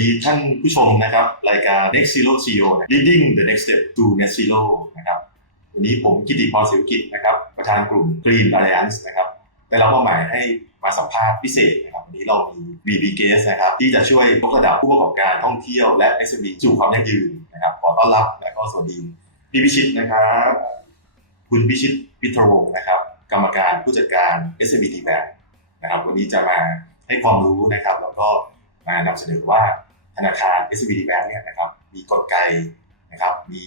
ดีท่านผู้ชมนะครับ รายการ Next Zero CEO นะ Leading the Next Step to Net Zero นะครับวันนี้ผมกิติพรศิวกิจนะครับประธานกลุ่ม Green Alliance นะครับได้รับมอบหมายให้มาสัมภาษณ์พิเศษนะครับวันนี้เรามี VB Guest นะครับที่จะช่วยยกระดับผู้ประกอบการท่องเที่ยวและ SME สู่ความยั่งยืนนะครับขอต้อนรับและก็สวัสดีพี่พิชิตนะครับคุณพิชิตพิทรวงศ์นะครับ กรรมการผู้จัดการ SME t Bank นะครับวันนี้จะมาให้ความรู้นะครับ แล้วก็ มานำเสนอว่าธนาคาร SME t Bank เนี่ยนะครับมีกลไกนะครับมี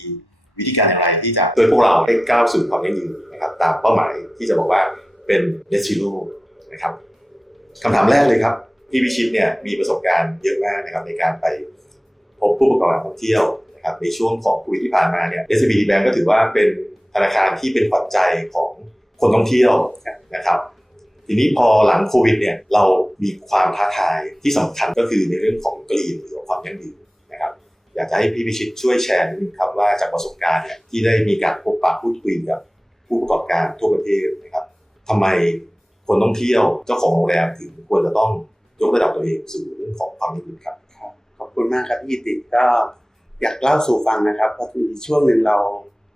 วิธีการอย่างไรที่จะโดยพวกเราได้ก้าวสู่ความยั่งยืนนะครับตามเป้าหมายที่จะบอกว่าเป็น net zero นะครับคำถามแรกเลยครับพี่วิชิตเนี่ยมีประสบการณ์เยอะมากนะครับในการไปพบผู้ประกอบการท่องเที่ยวนะครับในช่วงของโควิดที่ผ่านมาเนี่ย SCB Bank ก็ถือว่าเป็นธนาคารที่เป็นขวัญใจของคนท่องเที่ยวนะครับ ทีนี้พอหลังโควิดเนี่ยเรามีความท้าทายที่สำคัญก็คือในเรื่องของกรีนหรือว่าความยั่งยืนนะครับอยากจะให้พี่พิชิตช่วยแชร์นิดนึงครับว่าจากประสบการณ์เนี่ยที่ได้มีการพบปะพูดคุยกับผู้ประกอบการทั่วประเทศนะครับทำไมคนท่องเที่ยวเจ้าของโรงแรมถึงควรจะต้องยกระดับตัวเองสู่เรื่องของความยั่งยืนครับขอบคุณมากครับพี่กิติก็อยากเล่าสู่ฟังนะครับเพราะมีช่วงหนึ่งเรา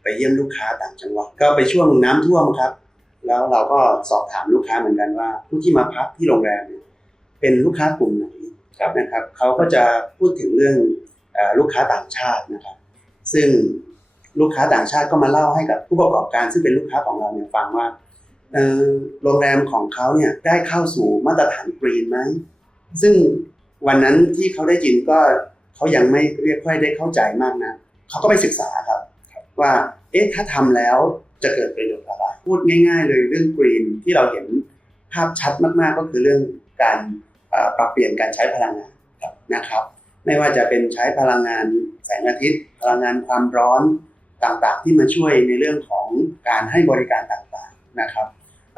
ไปเยี่ยมลูกค้าต่างจังหวัดก็ไปช่วงน้ำท่วมครับ แล้วเราก็สอบถามลูกค้าเหมือนกันว่า ผู้ที่มาพักที่โรงแรมเนี่ยเป็นลูกค้ากลุ่มไหนครับนะครับเขาก็จะพูดถึงเรื่องเอ่อลูกค้าต่างชาตินะครับ ซึ่งลูกค้าต่างชาติก็มาเล่าให้กับผู้ประกอบการซึ่งเป็นลูกค้าของเราเนี่ยฟังว่าเอ่อโรงแรมของเขาเนี่ยได้เข้าสู่มาตรฐานกรีนไหมซึ่งวันนั้นที่เขาได้ยินก็เขายังไม่เรียกค่อยได้เข้าใจมากนะเขาก็ไปศึกษาครับว่าเอ๊ะถ้าทำแล้ว จะเกิดประโยชน์อะไร พูดง่าย ๆ เลยเรื่องกรีนที่เราเห็นภาพชัดมากๆก็คือเรื่องการปรับเปลี่ยนการใช้พลังงานนะครับ ไม่ว่าจะเป็นใช้พลังงานแสงอาทิตย์ พลังงานความร้อนต่างๆ ที่มาช่วยในเรื่องของการให้บริการต่างๆนะครับ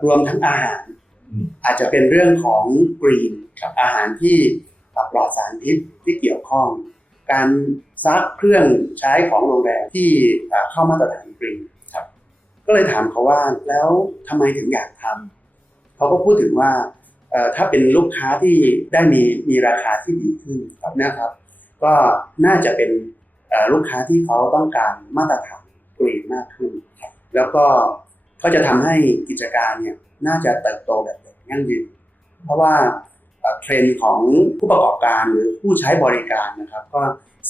รวมทั้งอาหารอาจจะเป็นเรื่องของกรีนครับอาหารที่ปลอดสารพิษที่เกี่ยวข้อง การซักเครื่องใช้ของโรงแรมที่เข้ามาตรฐานกรีน ก็เลยถามเขาว่าแล้วทำไมถึงอยากทำเขาก็พูดถึงว่าถ้าเป็นลูกค้าที่ได้มีมีราคาที่ดีขึ้นครับนะครับ ก็น่าจะเป็นลูกค้าที่เขาต้องการมาตรฐานกรีนมากขึ้น แล้วก็ก็จะทำให้กิจการเนี่ยน่าจะเติบโตแบบยั่งยืนเพราะว่าเทรนด์ของผู้ประกอบการหรือผู้ใช้บริการนะครับ ก็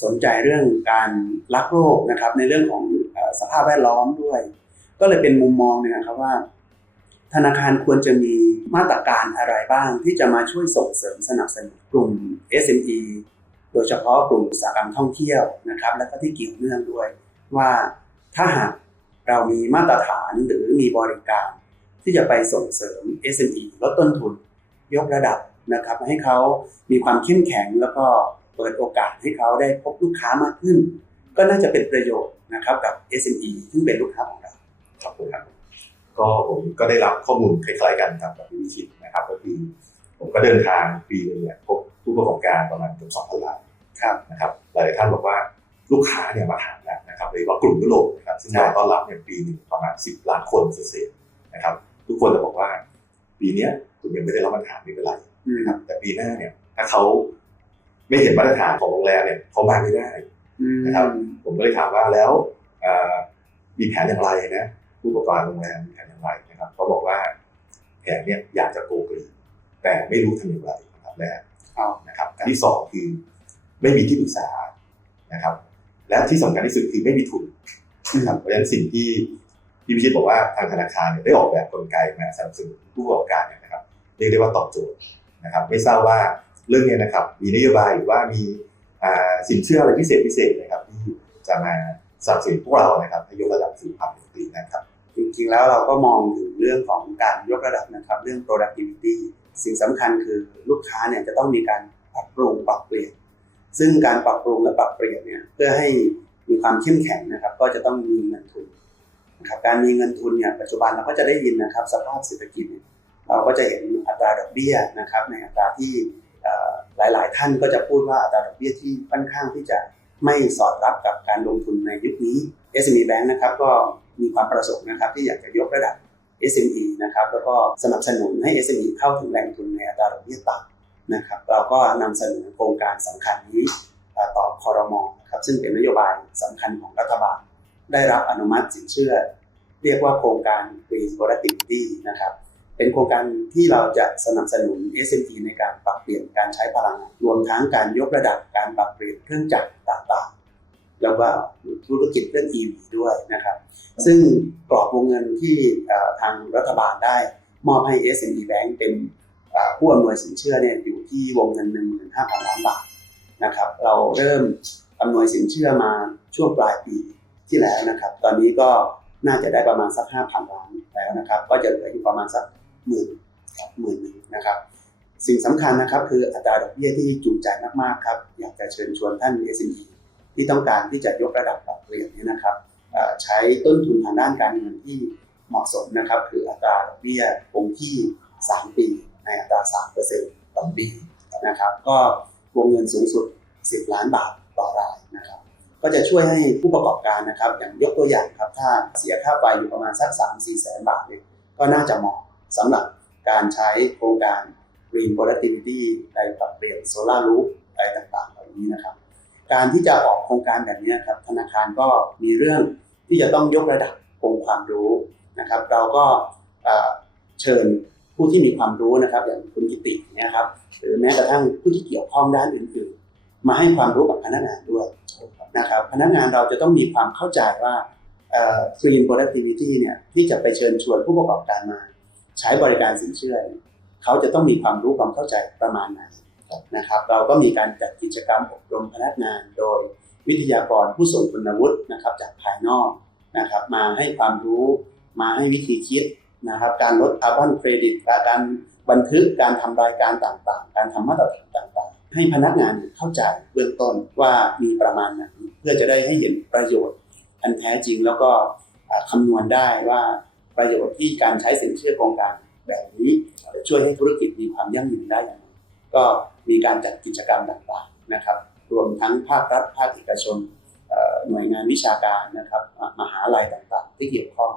สนใจเรื่องการรักโลกนะครับ ในเรื่องของสภาพแวดล้อมด้วย ก็เลยเป็นมุมมองเนี่ยนะครับว่า ธนาคารควรจะมีมาตรการอะไรบ้าง ที่จะมาช่วยส่งเสริมสนับสนุนกลุ่ม SME โดยเฉพาะกลุ่มอุตสาหกรรมท่องเที่ยวนะครับ และก็ที่เกี่ยวเนื่องด้วย ว่าถ้าหากเรามีมาตรฐานหรือมีบริการ ที่จะไปส่งเสริม SME ลดต้นทุน ยกระดับนะครับ ให้เขามีความเข้มแข็งแล้วก็เปิดโอกาสให้เขาได้พบลูกค้ามากขึ้น ก็น่าจะเป็นประโยชน์นะครับกับ SME ซึ่งเป็นลูกค้าของเรา ครับผมครับก็ผมก็ได้รับข้อมูลคล้ายๆกันครับกับพี่วิชิตนะครับ ก็คือผมก็เดินทางปีหนึงเนี่ยพบผู้ประกอบการประมาณเกือบสองพันรายครับนะครับหลายๆท่านบอกว่าลูกค้าเนี่ยมาถามแล้วนะครับโดยเฉพาะกลุ่มยุโรปนะครับซึ่งเราต้อนรับเนี่ยปีหนึ่งประมาณ 10 ล้านคนเศษๆนะครับ ทุกคนจะบอกว่า ปีเนี้ยคุณยังไม่ได้รับมาตรฐานไม่เป็นไรอืมนะครับแต่ปีหน้าเนี่ย ถ้าเขาไม่เห็นมาตรฐานของโรงแรมเนี่ยเขามาไม่ได้อืมนะครับ ผมก็เลยถามว่าแล้วเอ่อมีแผนอย่างไรนะ ผู้ประกอบการโรงแรมมีแผนอย่างไรนะครับเขาบอกว่าแผนเนี่ยอยากจะโกกรีนแต่ไม่รู้ทำอย่างไรนะครับแรกเอานะครับอันที่สองคือไม่มีที่ปรึกษานะครับ และที่สำคัญที่สุดคือไม่มีทุนนะครับเพราะฉะนั้นสิ่งที่พี่พิชิตบอกว่าทางธนาคารเนี่ยได้ออกแบบกลไกมาสนับสนุนผู้ประกอบการเนี่ยนะครับเรียกได้ว่าตอบโจทย์นะครับ ไม่ทราบว่าเรื่องเนี้นะครับ มีนโยบายหรือว่ามีอ่าสินเชื่ออะไรพิเศษพิเศษนะครับที่จะมาสนับสนุนพวกเรานะครับให้ยกระดับสู่ความเป็นกรีนนะครับ จริงๆ แล้วเราก็มองถึงเรื่องของการยกระดับนะครับ เรื่อง productivity สิ่งสำคัญคือลูกค้าเนี่ยจะต้องมีการปรับปรุงปรับเปลี่ยน ซึ่งการปรับปรุงและปรับเปลี่ยนเนี่ยเพื่อให้มีความเข้มแข็งนะครับ ก็จะต้องมีเงินทุนนะครับการมีเงินทุนเนี่ยปัจจุบันเราก็จะได้ยินนะครับสภาพเศรษฐกิจเราก็จะเห็นอัตราดอกเบี้ยนะครับ ในอัตราที่หลายๆ ท่านก็จะพูดว่าอัตราดอกเบี้ยที่ค่อนข้างที่จะไม่สอดรับกับการลงทุนในยุคนี้ SME Bank นะครับก็ มีความประสงค์นะครับที่อยากจะยกระดับ SME นะครับแล้วก็สนับสนุนให้ SME เข้าถึงแหล่งทุนในอัตราดอกเบี้ยต่ำนะครับเราก็นำเสนอโครงการสำคัญนี้ต่อคอรมอนครับซึ่งเป็นนโยบายสำคัญของรัฐบาล ได้รับอนุมัติสินเชื่อ เรียกว่าโครงการ Green Productivity นะครับเป็นโครงการที่เราจะสนับสนุน SME ในการปรับเปลี่ยนการใช้พลังงานรวมทั้งการยกระดับการปรับเปลี่ยนเครื่องจักรต่างๆ แล้วก็ธุรกิจเรื่อง EV ด้วยนะครับ ซึ่งกรอบวงเงินที่ทางรัฐบาลได้มอบให้ SME Bank เป็นเอ่อผู้อำนวยสินเชื่อเนี่ยอยู่ที่วงเงิน 15,000 ล้านบาทนะครับ เราเริ่มอำนวยสินเชื่อมาช่วงปลายปีที่แล้วนะครับ ตอนนี้ก็น่าจะได้ประมาณสัก 5,000 ล้านแล้วนะครับ ก็จะเหลืออยู่ประมาณสักหมื่นหมื่นหนึ่งนะครับสิ่งสำคัญนะครับคืออัตราดอกเบี้ยที่จูงใจมาก ๆ ครับ อยากจะเชิญชวนท่าน SME ที่ต้องการที่จะยกระดับปรับเปลี่ยนนี้นะครับใช้ต้นทุนทางด้านการเงินที่เหมาะสมนะครับ คืออัตราดอกเบี้ยคงที่ 3 ปีในอัตรา 3%ต่อปีนะครับ ก็วงเงินสูงสุด 10 ล้านบาทต่อรายนะครับ ก็จะช่วยให้ผู้ประกอบการนะครับ อย่างยกตัวอย่างครับ ถ้าเสียค่าไฟอยู่ประมาณสัก 3-4 แสนบาทเนี่ยก็น่าจะเหมาะสำหรับการใช้โครงการ Green Productivity ในปรับเปลี่ยนโซลารูฟอะไรต่างๆ เหล่านี้นะครับ การที่จะออกโครงการแบบนี้ครับธนาคารก็มีเรื่องที่จะต้องยกระดับองค์ความรู้นะครับ เราก็เชิญผู้ที่มีความรู้นะครับ อย่างคุณกิติเนี่ยครับหรือแม้กระทั่งผู้ที่เกี่ยวข้องด้านอื่นๆ มาให้ความรู้กับพนักงานด้วยนะครับพนักงานเราจะต้องมีความเข้าใจว่า Green Productivity เนี่ยที่จะไปเชิญชวนผู้ประกอบการมา ใช้บริการสินเชื่อ เขาจะต้องมีความรู้ความเข้าใจประมาณไหน นะครับ เราก็มีการจัดกิจกรรมอบรมพนักงาน โดยวิทยากรผู้ทรงคุณวุฒินะครับจากภายนอกนะครับ มาให้ความรู้มาให้วิธีคิดนะครับ การลดคาร์บอนเครดิตการบันทึกการทำรายการต่างๆ การทำมาตรฐานต่างๆ ให้พนักงานเข้าใจเบื้องต้นว่ามีประมาณไหนเพื่อจะได้ให้เห็นประโยชน์อันแท้จริงแล้วก็อ่าคำนวณได้ว่าประโยชน์ที่การใช้สินเชื่อโครงการแบบนี้ช่วยให้ธุรกิจมีความยั่งยืนได้อย่างไร ก็มีการจัดกิจกรรมต่างๆนะครับ รวมทั้งภาครัฐภาคเอกชนหน่วยงานวิชาการนะครับมหาลัยต่างๆ ที่เกี่ยวข้อง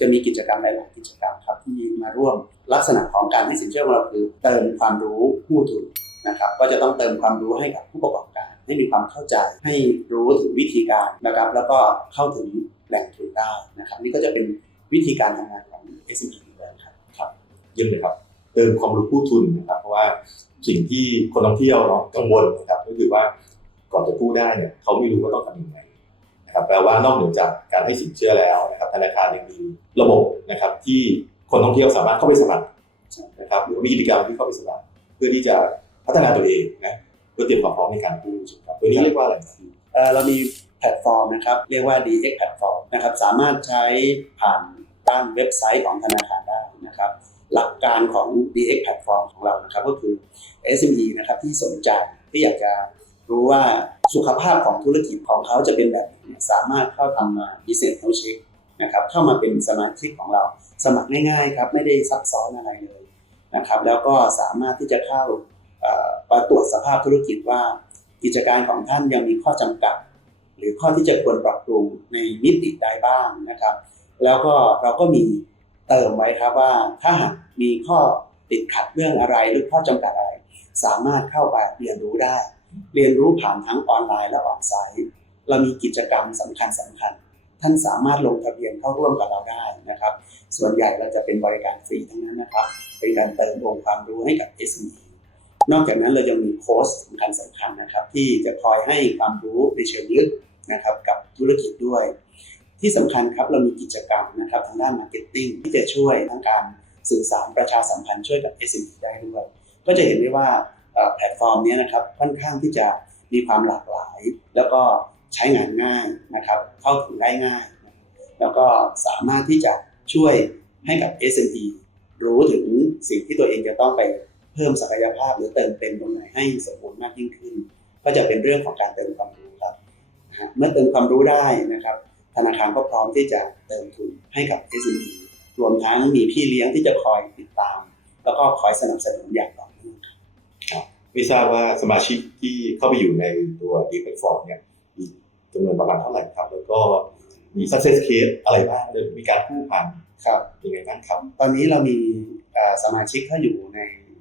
จะมีกิจกรรมหลายๆกิจกรรมครับที่มาร่วมลักษณะของการให้สินเชื่อของเราคือเติมความรู้ผู้ทุนนะครับก็จะต้องเติมความรู้ให้กับผู้ประกอบการ ให้มีความเข้าใจให้รู้ถึงวิธีการนะครับแล้วก็เข้าถึงแหล่งทุนได้นะครับนี่ก็จะเป็นวิธีการทำงานของ SME เลยครับครับเยี่ยมเลยครับเติมความรู้ผู้ทุนนะครับเพราะว่า สิ่งที่คนท่องเที่ยวเนาะกังวลนะครับก็คือว่าก่อนจะกู้ได้เนี่ยเขาไม่รู้ว่าต้องทำยังไงนะครับแปลว่านอกเหนือจากการให้สินเชื่อแล้วนะครับธนาคารยังมีระบบนะครับที่คนท่องเที่ยวสามารถเข้าไปสมัครนะครับหรือมีกิจกรรมที่เข้าไปสมัครเพื่อที่จะพัฒนาตัวเองนะเพื่อเตรียมความพร้อมในการกู้ใช่ไหมครับตัวนี้เรียกว่าอะไรครับเอ่อเรามีแพลตฟอร์มนะครับ เรียกว่า DX แพลตฟอร์มนะครับสามารถใช้ผ่านด้านเว็บไซต์ของธนาคารได้นะครับ หลักการของ DX แพลตฟอร์มของเรานะครับก็คือ SME นะครับที่สนใจที่อยากจะรู้ว่าสุขภาพของธุรกิจของเขาจะเป็นแบบไหนเนี่ยสามารถเข้าทำมา Business Health Check นะครับเข้ามาเป็นสมาชิกของเราสมัครง่ายๆครับไม่ได้ซับซ้อนอะไรเลยนะครับแล้วก็สามารถที่จะเข้าเอ่อมาตรวจสภาพธุรกิจว่า กิจการของท่านยังมีข้อจำกัด หรือข้อที่จะควรปรับปรุงในมิติใดบ้างนะครับ แล้วก็เราก็มี เติมไว้ครับว่าถ้าหากมีข้อติดขัดเรื่องอะไรหรือข้อจำกัดอะไร สามารถเข้าไปเรียนรู้ได้ เรียนรู้ผ่านทั้งออนไลน์และออนไซต์เรามีกิจกรรมสำคัญสำคัญ ท่านสามารถลงทะเบียนเข้าร่วมกับเราได้นะครับ ส่วนใหญ่เราจะเป็นบริการฟรีทั้งนั้นนะครับ เป็นการเติมองค์ความรู้ให้กับ SME นอกจากนั้นเรายังมีโค้ชสำคัญสำคัญนะครับ ที่จะคอยให้ความรู้ในเชิงลึกนะครับกับธุรกิจด้วย ที่สำคัญครับเรามีกิจกรรมนะครับทางด้านมาร์เก็ตติ้งที่จะช่วยทั้งการสื่อสารประชาสัมพันธ์ช่วยกับ SME ได้ด้วย ก็จะเห็นได้ว่าแพลตฟอร์มนี้นะครับค่อนข้างที่จะมีความหลากหลาย แล้วก็ใช้งานง่ายนะครับเข้าถึงได้ง่าย แล้วก็สามารถที่จะช่วยให้กับ SME รู้ถึงสิ่งที่ตัวเองจะต้องไปเพิ่มศักยภาพหรือเติมเต็มตรงไหนให้สมบูรณ์มากยิ่งขึ้น ก็จะเป็นเรื่องของการเติมความรู้ครับเมื่อเติมความรู้ได้นะครับ ธนาคารก็พร้อมที่จะเติมทุนให้กับ SME รวมทั้งมีพี่เลี้ยงที่จะคอยติดตาม แล้วก็คอยสนับสนุนอย่างต่อเนื่องครับไม่ทราบว่าสมาชิกที่เข้าไปอยู่ในตัวดีแพลตฟอร์มเนี่ยมีจำนวนประมาณเท่าไหร่ครับ แล้วก็มี success case อะไรบ้างเลยมีการกู้ผ่านครับยังไงบ้างครับ ตอนนี้เรามีเอ่อสมาชิกเข้าอยู่ใน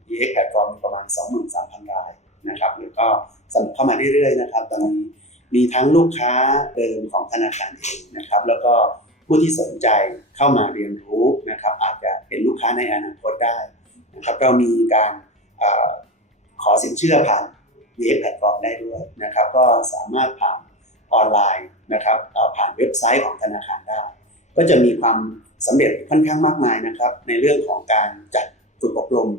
DX แพลตฟอร์มประมาณ 23,000 รายนะครับแล้วก็สมัครเข้ามาเรื่อยๆนะครับ ตอนนี้ มีทั้งลูกค้าเดิมของธนาคารเองนะครับ แล้วก็ผู้ที่สนใจเข้ามาเรียนรู้นะครับ อาจจะเป็นลูกค้าในอนาคตได้นะครับ เรามีการอขอสินเชื่อผ่าน DX แพลตฟอร์มได้ด้วยนะครับ ก็สามารถผ่านออนไลน์นะครับเอ่อผ่านเว็บไซต์ของธนาคารได้ ก็จะมีความสำเร็จค่อนข้างมากมายนะครับ ในเรื่องของการจัดฝึกอบรม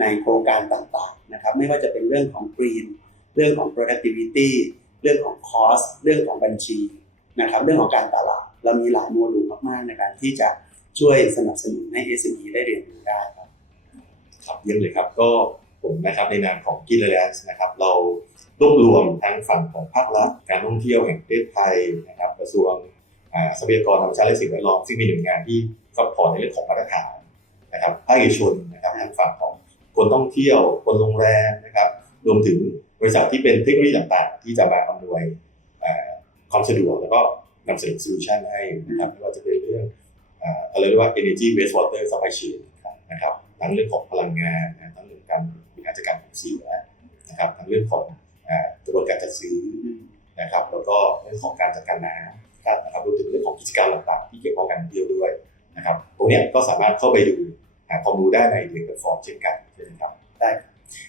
ในโครงการต่างๆนะครับ ไม่ว่าจะเป็นเรื่องของ Green เรื่องของ productivity เรื่องของ cost เรื่องของบัญชีนะครับเรื่องของการตลาดเรามีหลายโมดูลมากๆในการที่จะช่วยสนับสนุนให้ SME ได้เรียนรู้ได้ครับครับเยี่ยมเลยครับก็ผมนะครับในนามของกิเลนส์นะครับเรารวบรวมทั้งฝั่งของภาครัฐการท่องเที่ยวแห่งประเทศไทยนะครับกระทรวงอ่าทรัพยากรธรรมชาติและสิ่งแวดล้อมซึ่งมีหน่วยงานที่ซัพพอร์ตในเรื่องของมาตรฐานนะครับภาคเอกชนนะครับทั้งฝั่งของคนท่องเที่ยวคนโรงแรมนะครับรวมถึง บริษัทที่เป็นเทคโนโลยีต่างๆ ที่จะมาอำนวยความสะดวกแล้วก็นำเสนอโซลูชันให้นะครับไม่ว่าจะเป็นเรื่องอะไรเรียกว่า energy based water supply chain นะครับทั้งเรื่องของพลังงานนะทั้งเรื่องการบริหารจัดการของเสียนะครับทั้งเรื่องของกระบวนการจัดซื้อนะครับ แล้วก็เรื่องของการจัดการน้ำนะครับรวมถึงเรื่องของกิจกรรมต่างๆ ที่เกี่ยวข้องกับการท่องเที่ยวด้วยนะครับตรงนี้ก็สามารถเข้าไปดูหาความรู้ได้ในเด็กฟอร์มเช่นกัน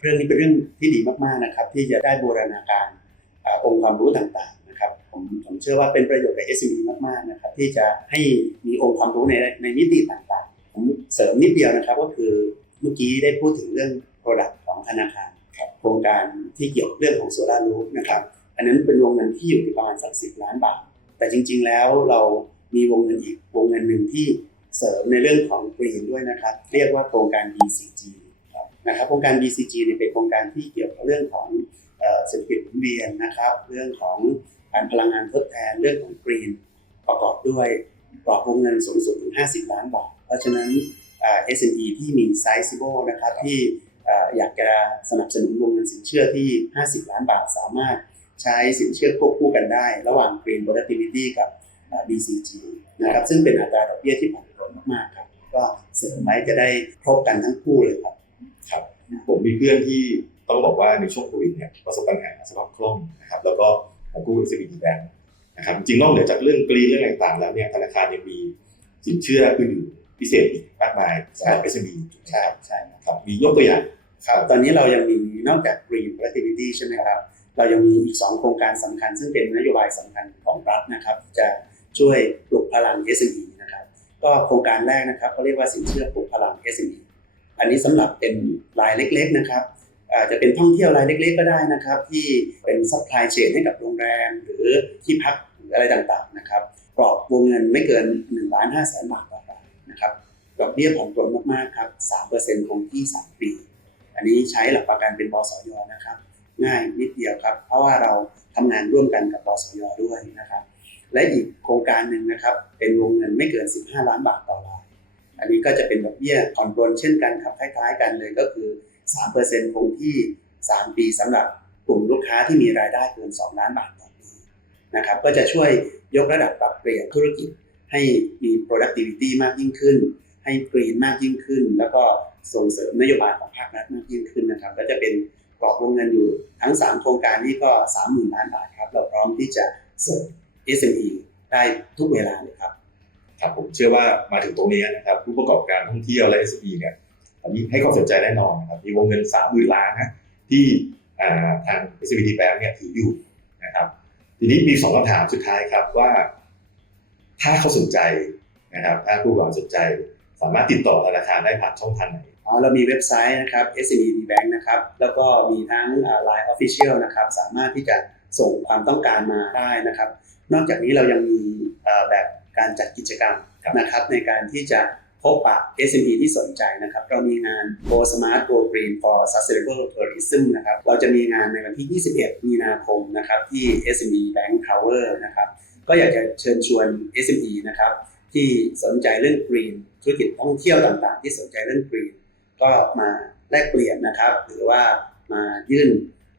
เรื่องนี้เป็นเรื่องที่ดีมากๆนะครับ ที่จะได้บูรณาการอองค์ความรู้ต่างๆนะครับผมผมเชื่อว่าเป็นประโยชน์กับ SME มากๆนะครับที่จะให้มีองค์ความรู้ในในมิติต่างๆ ผมเสริมนิดเดียวนะครับ ก็คือเมื่อกี้ได้พูดถึงเรื่อง Product ของธนาคารครับโครงการที่เกี่ยวกับเรื่องของโซลารูฟนะครับอันนั้นเป็นวงเงินที่อยู่ที่ประมาณสักสิบล้านบาท แต่จริง ๆ แล้วเรามีวงเงินอีกวงเงินหนึ่งที่เสริมในเรื่องของ Green ด้วยนะครับ เรียกว่าโครงการ BCG นะครับโครงการ BCG เนี่ยเป็นโครงการที่เกี่ยวกับเรื่องของเศรษฐกิจหมุนเวียนนะครับ เรื่องของการพลังงานทดแทนเรื่องของ Green ประกอบด้วยกรอบวงเงินสูงสุดถึง 50 ล้านบาท เพราะฉะนั้นเอ่อ SME ที่มี sizable นะครับที่อยากจะสนับสนุนวงเงินสินเชื่อที่ 50 ล้านบาทสามารถใช้สินเชื่อควบคู่กันได้ ระหว่าง Green Productivity กับ BCG นะครับซึ่งเป็นอัตราดอกเบี้ยที่ผ่อนปรนมากๆครับก็เสริมไว้จะได้ครบกันทั้งคู่เลยครับ ผมมีเพื่อนที่ต้องบอกว่าในช่วงโควิดเนี่ยประสบปัญหาสภาพคล่องนะครับแล้วก็มากู้ SBD Bank นะครับจริงๆนอกเหนือจากเรื่องกรีนเรื่องต่างๆแล้วเนี่ยธนาคารยังมีสินเชื่ออื่นๆพิเศษอีกมากมายสำหรับ SME ถูกไหมใช่ครับใช่ครับครับมียกตัวอย่างครับตอนนี้เรายังมีนอกจาก Green Productivity ใช่ไหมครับ เรายังมีอีก 2 โครงการสำคัญ ซึ่งเป็นนโยบายสำคัญของรัฐนะครับ จะช่วยปลุกพลัง SME นะครับ ก็โครงการแรกนะครับเขาเรียกว่าสินเชื่อปลุกพลัง SME อันนี้สำหรับเป็นรายเล็กๆนะครับอาจจะเป็นท่องเที่ยวรายเล็กๆก็ได้นะครับ ที่เป็นซัพพลายเชนให้กับโรงแรม หรือที่พักหรืออะไรต่างๆนะครับกรอบวงเงินไม่เกิน1ล้าน5แสนบาทต่อรายนะครับดอกเบี้ยผ่อนปลนมากๆครับ3%คงที่3ปี อันนี้ใช้หลักประกันเป็นบสยนะครับ ง่ายนิดเดียวครับ เพราะว่าเราทำงานร่วมกันกับบสยด้วยนะครับ และอีกโครงการหนึ่งนะครับ เป็นวงเงินไม่เกิน 15 ล้านบาทต่อราย อันนี้ก็จะเป็นดอกเบี้ยผ่อนปลนเช่นกันครับคล้ายๆ กันเลยก็คือ 3%คงที่ 3 ปีสำหรับกลุ่มลูกค้าที่มีรายได้เกิน 2 ล้านบาทต่อปีนะครับก็จะช่วยยกระดับปรับเปลี่ยนธุรกิจให้มี productivity มากยิ่งขึ้น ให้ green มากยิ่งขึ้น แล้วก็ส่งเสริมนโยบายของภาครัฐมากยิ่งขึ้นนะครับก็จะเป็นกรอบวงเงินอยู่ทั้ง 3 โครงการนี้ก็ 30,000 ล้านบาทครับ เราพร้อมที่จะเสิร์ฟ SME ได้ทุกเวลาเลยครับ ครับผมเชื่อว่ามาถึงตรงนี้นะครับผู้ประกอบการท่องเที่ยวและ SME เนี่ยอันนี้ให้ความสนใจแน่นอนนะครับมีวงเงิน30,000ล้านนะที่ทาง SBD Bank เนี่ยถืออยู่นะครับทีนี้มีสองคำถามสุดท้ายครับว่า ถ้าเขาสนใจนะครับถ้าผู้ประกอบการสนใจ สามารถติดต่อธนาคารได้ผ่านช่องทางไหนอ๋อเรามีเว็บไซต์นะครับ SME Bank นะครับแล้วก็มีทั้ง Line Official นะครับสามารถที่จะส่งความต้องการมาได้นะครับ นอกจากนี้เรายังมีแบบ การจัดกิจกรรมครับนะครับในการที่จะพบปะ SME ที่สนใจนะครับ เรามีงาน Go Smart Go Green for Sustainable Tourism นะครับ เราจะมีงานในวันที่ 21 มีนาคมนะครับที่ SME Bank Tower นะครับ ก็อยากจะเชิญชวน SME นะครับที่สนใจเรื่อง Green ธุรกิจท่องเที่ยวต่างๆ ที่สนใจเรื่อง Green ก็มาแลกเปลี่ยนนะครับ หรือว่ามายื่น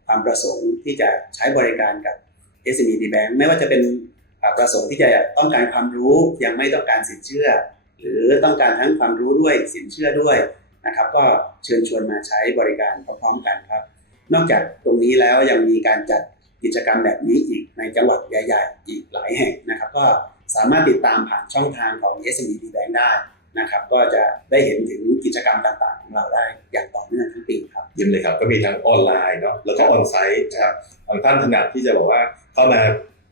ความประสงค์ที่จะใช้บริการกับ SME D Bank ไม่ว่าจะเป็นอ่า ประสงค์ที่จะต้องการความรู้ยังไม่ต้องการสินเชื่อ หรือต้องการทั้งความรู้ด้วยสินเชื่อด้วยนะครับ ก็เชิญชวนมาใช้บริการพร้อมๆกันครับ นอกจากตรงนี้แล้วยังมีการจัดกิจกรรมแบบนี้อีกในจังหวัดใหญ่ๆอีกหลายแห่งนะครับ ก็สามารถติดตามผ่านช่องทางของ SME Bank ได้นะครับ ก็จะได้เห็นถึงกิจกรรมต่างๆ ของเราได้อย่างต่อเนื่องทั้งปีครับเยี่ยมเลยครับ ก็มีทั้งออนไลน์เนาะแล้วก็ออนไซต์นะครับบางท่านถนัดที่จะบอกว่าเข้ามา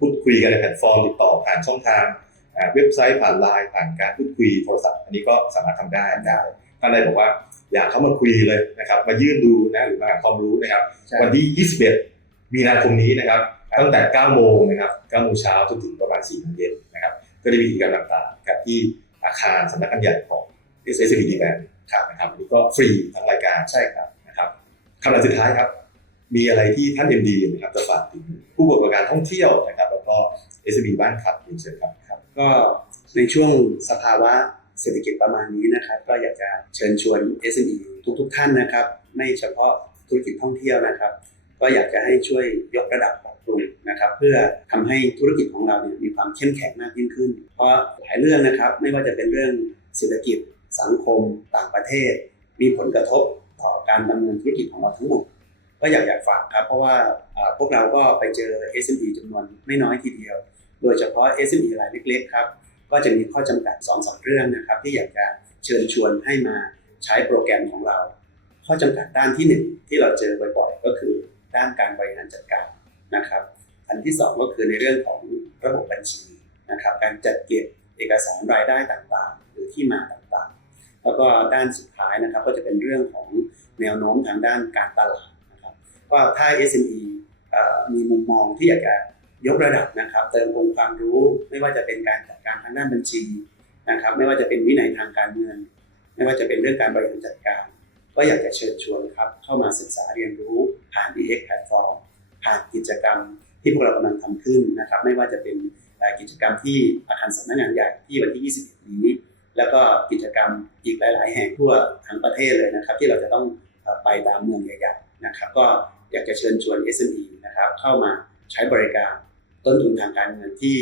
พูดคุยกันในแพลตฟอร์มติดต่อผ่านช่องทางอ่าเว็บไซต์ผ่านไลน์ผ่านการพูดคุยโทรศัพท์ อันนี้ก็สามารถทำได้นะครับท่านใดบอกว่าอยากเข้ามาคุยเลยนะครับ มายื่นดูนะหรือมาหาความรู้นะครับใช่วันที่ 21 มีนาคมนี้นะครับ ตั้งแต่ 9 โมงนะครับ9โมงเช้าจนถึงประมาณ 4 โมงเย็นนะครับ ก็จะมีกิจกรรมต่างๆครับที่อาคารสำนักงานใหญ่ของ s s b d Bank ครับนะครับอันนี้ก็ฟรีทั้งรายการใช่ครับนะครับคำถามสุดท้ายครับ มีอะไรที่ท่าน MD นะครับจะฝากถึงผู้ประกอบการท่องเที่ยวนะครับแล้ว ก็ SME บ้านครับเรียนเชิญครับครับ ก็ในช่วงสภาวะเศรษฐกิจประมาณนี้นะครับ ก็อยากจะเชิญชวน SME ทุกๆท่านนะครับ ไม่เฉพาะธุรกิจท่องเที่ยวนะครับ ก็อยากจะให้ช่วยยกระดับปรับปรุงนะครับ เพื่อทำให้ธุรกิจของเราเนี่ยมีความเข้มแข็งมากยิ่งขึ้น เพราะหลายเรื่องนะครับไม่ว่าจะเป็นเรื่องเศรษฐกิจสังคมต่างประเทศ มีผลกระทบต่อการดำเนินธุรกิจของเราทั้งหมด ก็อยากอยากฝากครับ เพราะว่าพวกเราก็ไปเจอ SME จำนวนไม่น้อยทีเดียว โดยเฉพาะ SME รายเล็กๆครับ ก็จะมีข้อจำกัด2อสเรื่องนะครับ ที่อยากจะเชิญชวนให้มาใช้โปรแกรมของเรา ข้อจำกัดด้านที่หนึ่งที่เราเจอบ่อยๆก็คือด้านการบริหารจัดการนะครับ อันที่สองก็คือในเรื่องของระบบบัญชีนะครับ การจัดเก็บเอกสารรายได้ต่างๆ หรือที่มาต่างๆ แล้วก็ด้านสุดท้ายนะครับก็จะเป็นเรื่องของแนวโน้มทางด้านการตลาด ว่าถ้า SME เอ่อมีมุมมองที่อยากจะยกระดับนะครับ เติมองค์ความรู้ไม่ว่าจะเป็นการจัดการทางด้านบัญชีนะครับ ไม่ว่าจะเป็นวินัยทางการเงิน ไม่ว่าจะเป็นเรื่องการบริหารจัดการ ก็อยากจะเชิญชวนครับเข้ามาศึกษาเรียนรู้ผ่าน DX Platform ผ่านกิจกรรมที่พวกเรากำลังทำขึ้นนะครับ ไม่ว่าจะเป็นกิจกรรมที่อาคารสำนักงานใหญ่ที่วันที่ 21 นี้ แล้วก็กิจกรรมอีกหลาย ๆ แห่งทั่วทั้งประเทศเลยนะครับ ที่เราจะต้องไปตามเมืองใหญ่ๆนะครับ ก็ อยากจะเชิญชวน SME นะครับเข้ามาใช้บริการต้นทุนทางการเงินที่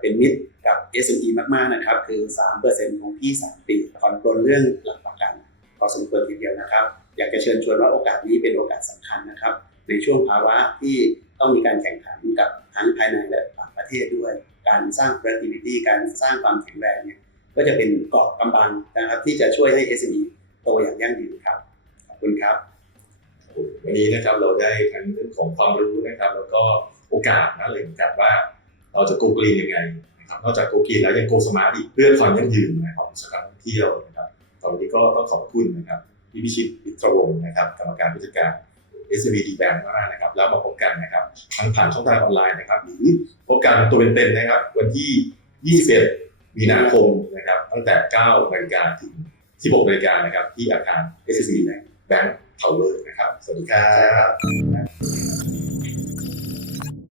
เป็นมิตรกับ SME มากๆนะครับ คือ 3%ของพี่ 3 ปีผ่อนปลนเรื่องหลักประกันพอสมควรทีเดียวนะครับ อยากจะเชิญชวนว่าโอกาสนี้เป็นโอกาสสำคัญนะครับ ในช่วงภาวะที่ต้องมีการแข่งขันกับทั้งภายในและต่างประเทศด้วย การสร้าง productivity การสร้างความแข็งแรงเนี่ยก็จะเป็นเกราะกำบังนะครับที่จะช่วยให้ SME โตอย่างยั่งยืนครับ ขอบคุณครับ วันนี้นะครับเราได้ทั้งเรื่องของความรู้นะครับ แล้วก็โอกาสนะเลยเหมือนกันว่าเราจะโกกรีนยังไงนะครับนอกจากโกกรีนแล้วยังโกสมาร์ทอีกเพื่อความยั่งยืนนะของอุตสาหกรรมท่องเที่ยวนะครับตอนนี้ก็ต้องขอบคุณนะครับพี่พิชิตวิทรวงศ์นะครับกรรมการผู้จัดการ s b d Bank มากนะครับ แล้วมาพบกันนะครับทั้งผ่านช่องทางออนไลน์นะครับหรือพบกันตัวเป็นๆนะครับ วันที่ 21 มีนาคมนะครับ ตั้งแต่ 9 นาฬิกาถึง 16 นาฬิกานะครับ ที่อาคาร s b d Bank Power นะครับ สวัสดีครับ